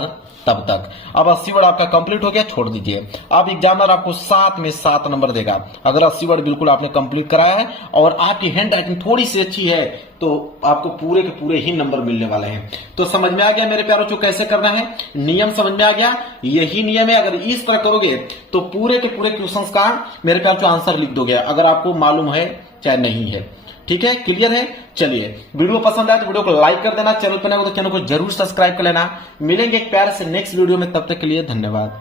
तब तक। अब 80 वर्ड आपका कंप्लीट हो गया, छोड़ दीजिए। अब एग्जामिनर आपको 7 में 7 नंबर देगा अगर 80 वर्ड बिल्कुल आपने कंप्लीट कराया है और आपकी हैंड राइटिंग थोड़ी सी अच्छी है तो आपको पूरे के पूरे ही नंबर मिलने वाले हैं। तो समझ में आ गया मेरे प्यारों को कैसे करना है, नियम समझ में आ गया। यही नियम है, अगर इस तरह करोगे तो पूरे के पूरे क्वेश्चंस का मेरे प्यारों को आंसर लिख दोगे, अगर आपको मालूम है चाहे नहीं है। ठीक है, क्लियर है। चलिए वीडियो पसंद आए तो वीडियो को लाइक कर देना, चैनल पर नए हो तो चैनल को जरूर सब्सक्राइब कर लेना। मिलेंगे एक प्यारे से नेक्स्ट वीडियो में, तब तक के लिए धन्यवाद।